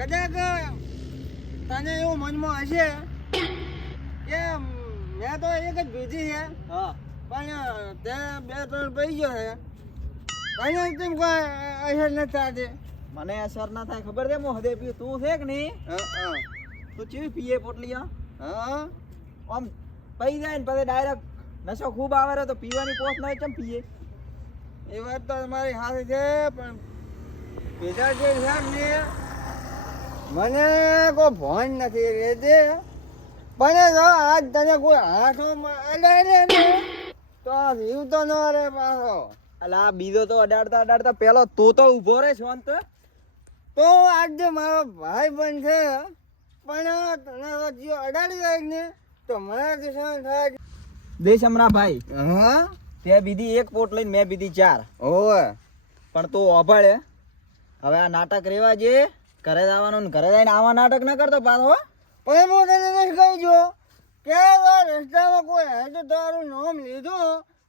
કદાચ તને એવું મનમાં હશે કે મેં તો એક જ ભીધી છે હા પણ તે 2-3 પડી ગયો છે અને તેમ કોઈ અસર નથી થતી. મને અસર ના થાય ખબર છે મો હદે પીયું તું છે કે નહીં હા તું ચીવી પીએ પોટલી હા આમ પી જાય ને પછી ડાયરેક્ટ નશો ખૂબ આવે રે તો પીવાની પોત ન હોય કેમ પીએ એ વાત તો તમારી સાચી છે પણ પીધા જે છે ને મને કોઈ ભણ નથી રહેતી પણ જો આજ તને કોઈ હાથો અડાડે ને તો જીવ તો ન રે પાછો. અલા આ બીજો તો અડાડતા અડાડતા પેલો તો ઊભો રે શાંત તો આજે મારો ભાઈ પણ છે પણ તને જો અડાડી જાય ને તો મારાથી શું થાય? દેશમરા ભાઈ હા તે બીધી એક પોટ લઈને મેં બીધી 4 ઓવે પણ તું ઓભળે હવે આ નાટક રેવા જે ઘરે જવાનું ને ઘરે જઈને આવા નાટક ના કરતો પાછો પણ હું તને નથી કહી જો કે રસ્તામાં કોઈ હજુ તારું નામ લીધું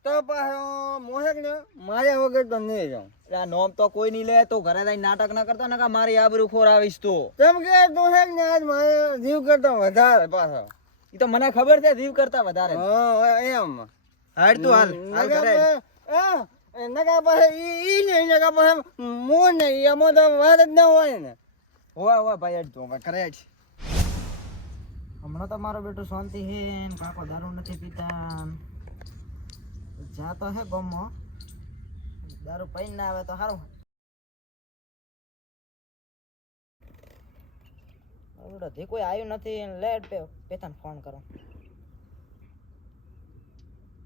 તો પાછો મોહેક ને મારે વગર તો નહીં જાઉં. આ નોમ તો કોઈ નહીં લે તો ઘરે જઈને નાટક ના કરતો ને કે મારી આબરૂ ખોરાવીશ તો કેમ કે તું છે ને આજ મારે જીવ કરતો વધારે પાછો. ઈ તો મને ખબર છે જીવ કરતા વધારે હા એમ હાડ તું હાલ ઘરે નકા પાસે ઈ નહીં નકા પાસે મોં નહીં એમાં તો વાત જ ના હોય ને. હોવા ભાઈ હાડ તું ઘરે હાડ હમણાં તો મારો બેટો શાંતિ હે ને કાકો દારૂ નથી પીતા જાતો હે ગમો દારૂ પૈન ના આવે તો સારું. હજી કોઈ આવ્યું નથી લેટ પેથાને ફોન કરો.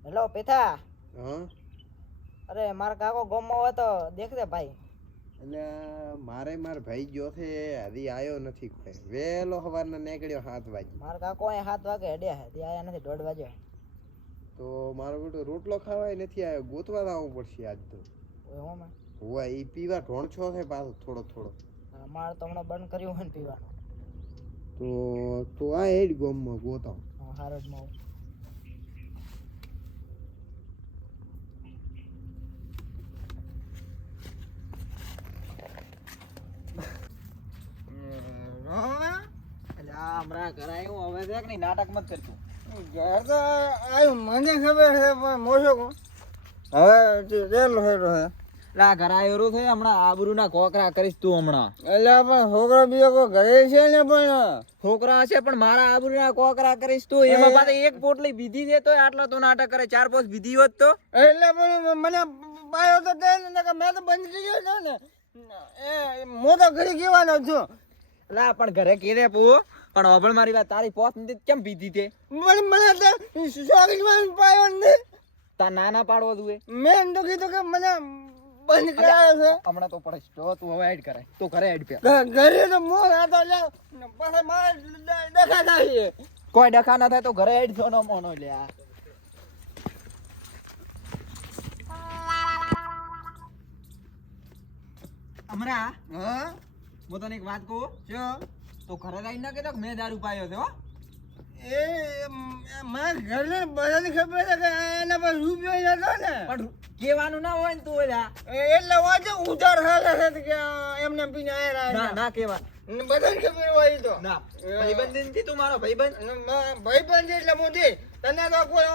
હેલો પેથા અરે મારા કાકો ગમો હોય તો દેખ દે ભાઈ. એટલે માર ભાઈ ગયો છે હજી આવ્યો નથી કોઈ વેલો સવારના નીકળ્યો 7 વાગે. મારા કાકો અહીંયા 7 વાગે હેડ્યા હે ત્યાં આયા નથી 1:30 વાગે તો મારો બેટો રોટલો ખાવાય નથી આવ્યો ગોતવા આવવું પડશે આજ તો. હોવા ઈ પીવા ઢોણછો છે પાછો થોડો અમારે તો હમણાં બંધ કર્યું હોય ને પીવાનું તો આ હેડ ગોમમાં ગોતાવ હારો જ માં હમણાં કરાયું હવે છે કે નહીં નાટક મત કરતું ઘર તો આવ્યું મને ખબર છે પણ મોશો હવે રેલો હેડો છે લા ઘરાયો છે હમણાં આબરૂ ના કોકરા કરીશ તું હમણાં એટલે પણ છોકરો બીજો કોઈ ઘરે છે ને પણ છોકરા હશે પણ મારા આબરૂ ના કોકરા કરીશ તું એમાં પાછા એક પોટલી બીધી છે તો આટલો તું નાટક કરે 4-5 બીધી હોત તો એટલે પણ મને પાયો તો તે ને મેં તો બંધ કરી ગયો ને એ હું તો ઘરે કહેવાનો છું. લા પણ ઘરે કીધે પુ પણ અભળ મારી વાત તારી પોત નથી કેમ પીધી તે મને તો શોખમાં પાયો ને તા નાના પાડવો તું મેં તો કીધું કે મને બંધ કરાયો છે હમણાં તો પડે જો તું હવે એડ કરે તું ઘરે એડ પે ઘરે તો મોર આતો લે પાછા મારે ડખા થાય કોઈ ડખા ના થાય તો ઘરે એડ થયો નો મોનો લે આ હમણાં હા હું તને એક વાત કહું જો તો ઘરે જઈને ના કહેતો મેં દારૂ પાયો છે હો એ મારા ઘરને બધાને ખબર છે કે એના પર રૂપિયો હતો ને પણ કેવાનું ના હોય ને તું ઓલા એટલે વાંચો ઉધાર હાલે છે કે એમને પીને આયા ના ના કેવા બધાને ખબર હોય તો ના ભાઈબંધ નથી તું મારો ભાઈબંધ ભાઈબંધ એટલે મોદી તને તો કોઈ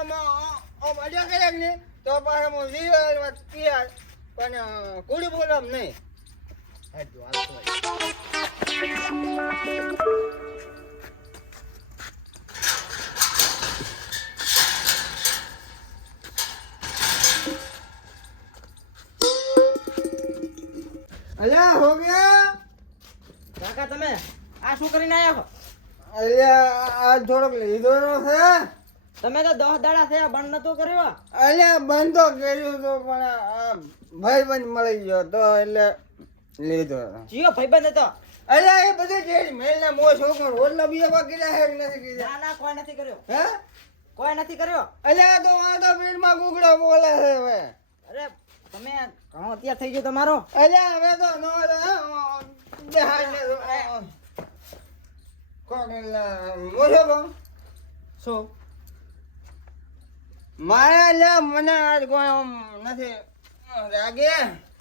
અડ્યા કરે ને તો પાછા હું જીવન તૈયાર પણ કુડી બોલમ નહીં. અલ્યા હો ગયા કાકા તમે આ શું કરીને આયા છો અલ્યા આ થોડોક લીધો છે તમે તો 10 દાડા થયા બંધ નતો કર્યો અલ્યા બંધ તો કર્યું તો પણ ભાઈ બંધ મળી ગયો તો એટલે લીધો જીઓ ભાઈબંધ હતો અલ્યા એ બધે જે મેલના મો છોકરો રોટલા બીજા બાકી રહ્યા હે નથી કીધા ના ના કોઈ નથી કર્યો હે કોઈ નથી કર્યો અલ્યા તો આ તો પેટમાં ગુગડો બોલે છે હવે અરે તમે ઘણો અત્યાર થઈ ગયો તમારો અલ્યા હવે તો નો દેહાય ને કોકલા મોજો કો શું મારે અલ્યા મને આજ કોઈ આમ નથી રાગે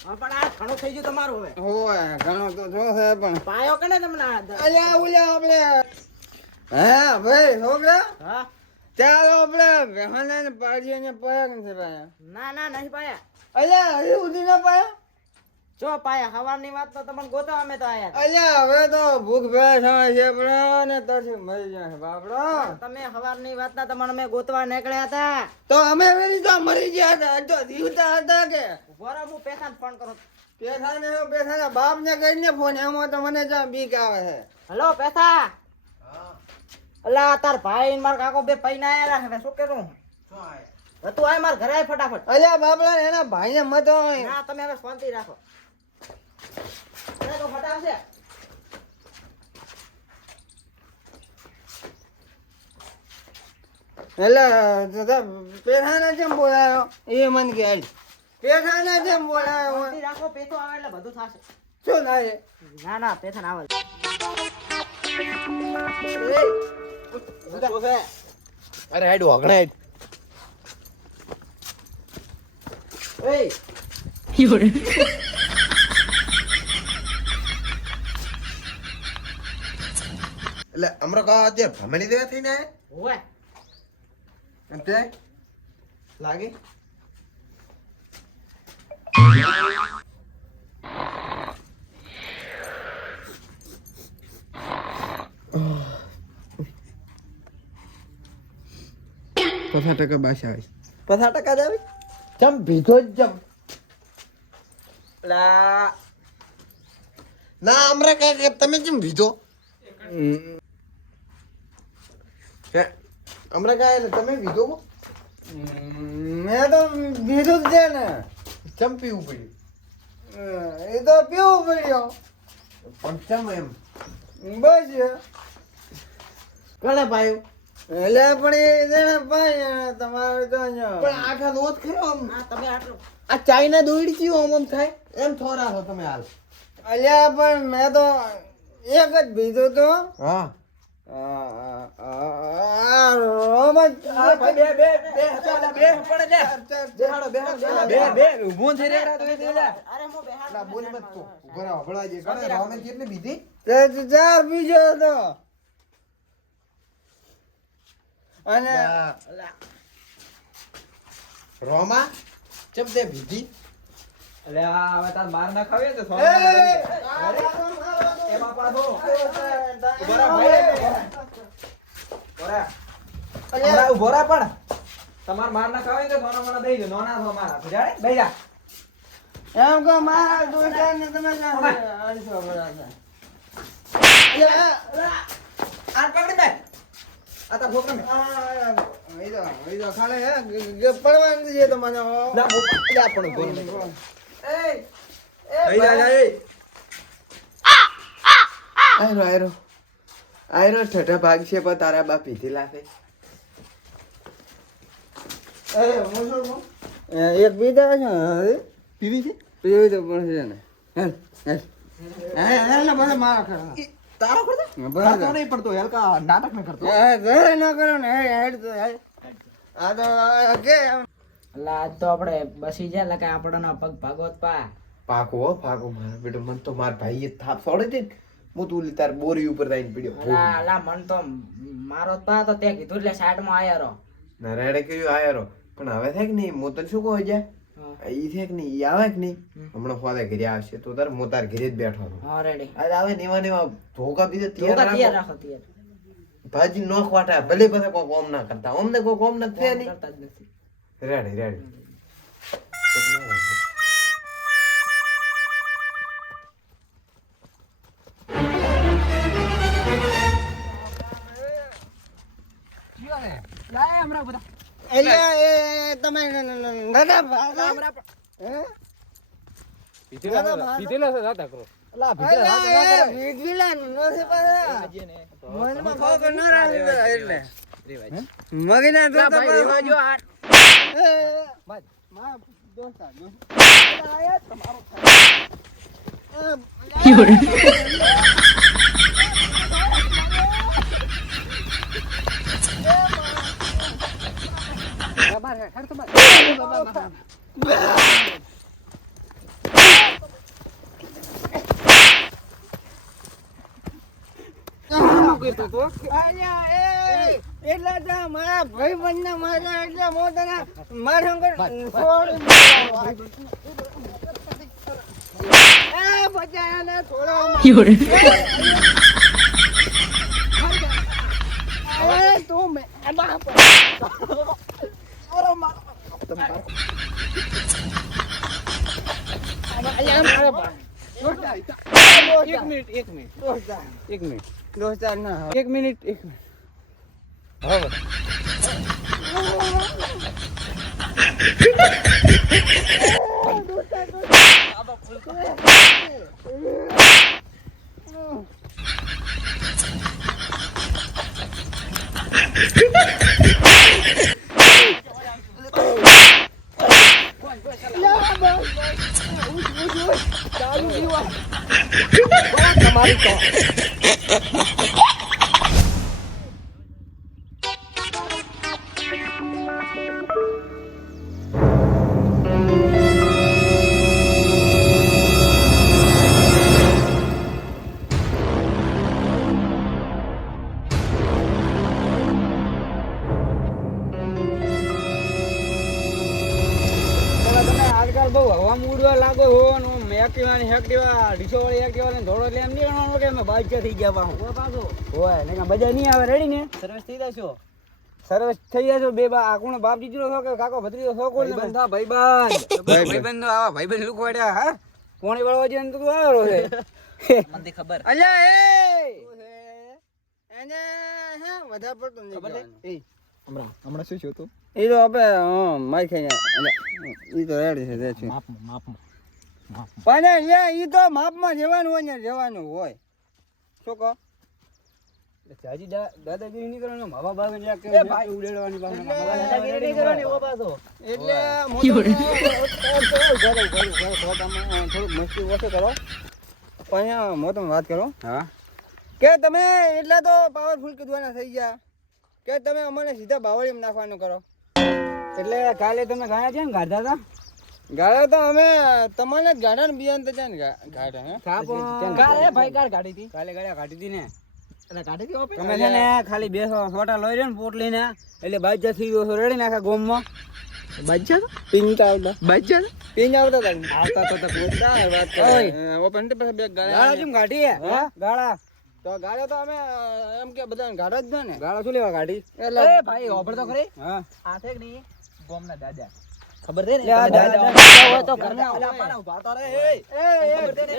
હા, પણ આ ઘણું થઈ ગયું તમારું હવે. હોય ઘણો તો જો છે પણ પાયો કને તમને અલ્યા ઓલા આપણે હા ભાઈ છોકરા હા ચાલો આપણે વેહાને ને પાડીને પાયા નથી પાયા ના ના નહીં પાયા. અલ્યા હજી સુધી ના પાયા જો પાયા હવારની વાત તો તમને ગોતવા અમે તો આયા હતા. અલ્યા હવે તો ભૂખ ભેળ સમય છે પણ ને તરથી મરી જાય બાપડો તમે હવારની વાતના તમને અમે ગોતવા નીકળ્યા હતા. તો અમે વેરી તો મરી ગયા હતા હજુ જીવતા હતા કે ઉભો રહો, હું પેશાને ફોન કરું. પેથાના બાપ ને કરીને ફોન એમાં તો મને જ બીક આવે છે હલો પેશા. અલા તાર ભાઈ ને માર કાકો બે પૈના આયા રાખે શું કરું? તું આય માર ઘરે આય ફટાફટ. અલ્યા બાપડા એના ભાઈ ને મત હોય ના તમે હવે શાંતિ રાખો. તો ફટાવશે. એટલે પેથાને કેમ બોલાયો એ મને કે હાલ પેથાને કેમ બોલાયો શાંતિ રાખો, પેથો આવે એટલે બધું થશે. શું થાય ના ના પેથા ના આવે. અરે હેડ વગણા હેડ એય એટલે અમરો કા અત્યારે ભમણી દેવા થઈને આયા ઓય અંતે લાગે પચાસ ટકા બાસા આવે 50% જ આવી. ચમ ભીધો જ જમ લા ના અમરા કા તમે કેમ ભીધો અમરા કા એટલે તમે ભીધો મેં તો બીજું જ છે ને ચમ પીવું પડ્યું એ તો પીવું પડ્યો પણ ચમ એમ બસ કોણે પાયું એટલે પણ એ જેને પાય તમારે તો અહીંયા. પણ આખા નોત ખરો આમ હા તમે આટલું આ ચાઇના દોડી ચીવું આમ થાય એમ થોડા છો તમે હાલ અલ્યા પણ મેં તો એક જ બીજો તો હા રોમ જ બે ચાલે બે પડે લે. ઊભો થઈ રહ્યા તો અરે હું બેહાડ ના બોલ મત તું ઉભો રહો હબળા જે કરે રામે કેટલી બીધી તે ચાર બીજો હતો અને રોમા ચમ તે બીધી અલે આ હવે તાર માર ના ખાવે તો એમાં પાછો ઉભોરા પણ તમાર માર ના ખાવે તો સોના મને દઈ દો નોના છો મારા જાણે દઈ જા. એમ કહો મારા દોસ્ત ને તમે આડસો બરાબર આ પકડી દે આ તાર છોકરા મે એ તો ખાલે હે પડવાનું છે તો મને ના મોકલા પણ ગોલ એ દઈ જા એ આયરો આયરો આયરો ઠઠા ભાગ છે પણ તારા બાપ પીધી લાગે એક બીજા છે પીવી છે પીવી તો પણ છે ને હેલ ને બધા મારા ખરા તારો કરતો બરાબર નહીં પડતો હલકા નાટક મે કરતો ઘરે ન કરો ને હેડ તો આ તો કે અલા આજ તો આપણે બસી જા લકે આપણનો પગ ભાગવત પા પાકો પાકો મારા બેટો મન તો માર ભાઈ એ થાપ છોડે છે હું તું તાર બોરી ઉપર જઈને પડ્યો અલા અલા મન તો મારો પા તો તે કીધું એટલે સાઈડ માં આયા રો ના રેડે કયું આયરો પણ હવે થાય કે નહીં મોતર શું કહો જા ઈ છે કે નહીં ઈ આવે કે નહીં હમણાં ફોદે ઘરે આવશે તો તાર હું તાર ઘરે જ બેઠો હતો હા રેડી આજ આવે નેવા નેવા ધોકા બીજે તૈયાર તૈયાર રાખો તૈયાર ભાજી નો ખવાટા ભલે બધા કોઈ કોમ ના કરતા અમને કોઈ કોમ નથી થયા નહીં કરતા જ નથી. રેડી રેડી લાય હમણાં બધા એટલે એ તમે નડા ભાગા હે પીધેલા છે દાદા કરો અલા વિગીલા નથી પાછા મનમાં ખોખ ન રાખી એટલે મગીના તો ભાઈ રેવા જો આ મા દોસ્તા અલ્યા, એટલે તો મારા ભાઈબંધને માર્યા એટલે હું તને મારા અંગર છોડી બચાયાને થોડો તું મેં એક મિનિટ હવે આજકાલ બહુ હવામાં ઉડવા લાગો હો ને એક્ટિવા ડીસો વાળી એક્ટિવા ને ધોળો એટલે એમ નહીં ગણવાનું કે અમે બાઈક થઈ ગયા પાછું હોય ને મજા નહીં આવે રેડી ને સર્વિસ થઈ જશો સરસ થઈ જશો બે બા આ કોણ બાપ દીકરો છો કે કાકો ભત્રીજો છો કોણ બંધા ભાઈબંધ આવા ભાઈબંધ લુકવાડ્યા હા કોણી વાળો છે ને તું આવ્યો છે મને ખબર અલ્યા એને હે વધારે પડતો નહીં ખબર એ હમણાં શું થયું તું એ તો આપણે માઈ ખાઈને એ તો રેડી છે જે છે પણ એ તો માપમાં જવાનું હોય ને જવાનું હોય શું કહો ચાજી દાદાગીરી નહીં કરવાનું માવા બાવે ઉડેડવાની એટલે થોડુંક મસ્તી ઓછો કરો પણ હું તમે વાત કરો હા કે તમે એટલા તો પાવરફુલ કીધવાના થઈ ગયા કે તમે અમને સીધા બાવળીમાં નાખવાનું કરો એટલે કાલે તમે ગાયા છે ને ગાઢા હતા ગાળા તો અમે તમને ગાઢા ને બિયાન તો છે ને ગાઢા હે કાલે ભાઈ કાર ગાડી હતી કાલે ગાળા કાઢી હતી ને એટલે ગાડી થી ઓપી તમે છે ને ખાલી બે છોટા લઈ રહ્યો ને પોટલી ને એટલે બાજા થઈ ગયો રેડી નાખા ગોમમાં બાજા પિંતા આવતા બાજા પિંજ આવતા હતા આવતા તો પૂછતા વાત કરો ઓપન તો પછી બે ગાળા કેમ કાઢી હે ગાળા તો ગાળા તો અમે એમ કે બધા ગાળા જ ને ગાળા શું લેવા કાઢી એટલે એ ભાઈ ઓપર તો ખરી હા આ છે કે નહીં ગોમના દાદા ખબર દે ને દાદા હોય તો ઘરના પાડા ઉભા તો રે એ ખબર દે ને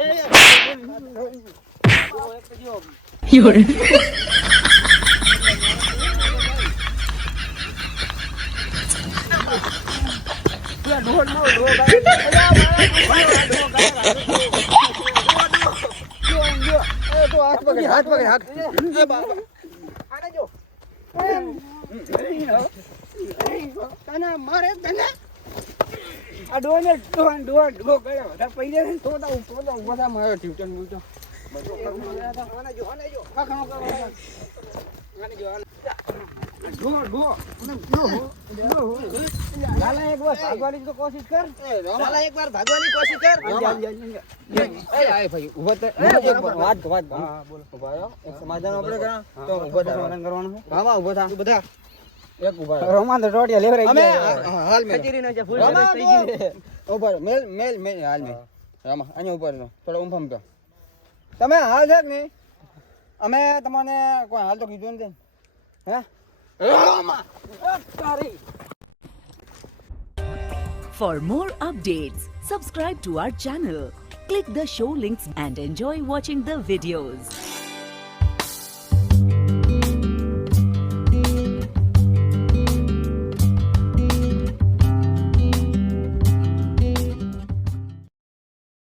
હાથ પકડ હાથ મારે તને આ ડોને ડો ગયો વધારે પૈસા ને તો ઉભો થા મારો ટ્યુશન બોલતો લાલા એક વાર ભાગવાની તો કોશિશ કર લાલા એક વાર ભાગવાની કોશિશ કર ભાઈ ઉભો વાત હા બોલો ઉભા રહો એક સમાધાન આપણે કરા તો ઉભો થા સમાધાન કરવાનું છે હા ઉભો થા બધા એક ઉભા રોમાન તો ટોટિયા લેવરાઈ ગયા હાલ મે કચેરી નો છે ફૂલ થઈ ગઈ ઉભા મેલ હાલ મે રામા અહીંયા ઉભા રહો થોડો ઊંફમ તો તમે હાલ છે કે નહીં અમે તમને કોઈ હાલ તો કીધું નથી હે રામા તારી For more updates, subscribe to our channel, click the show links and enjoy watching the videos.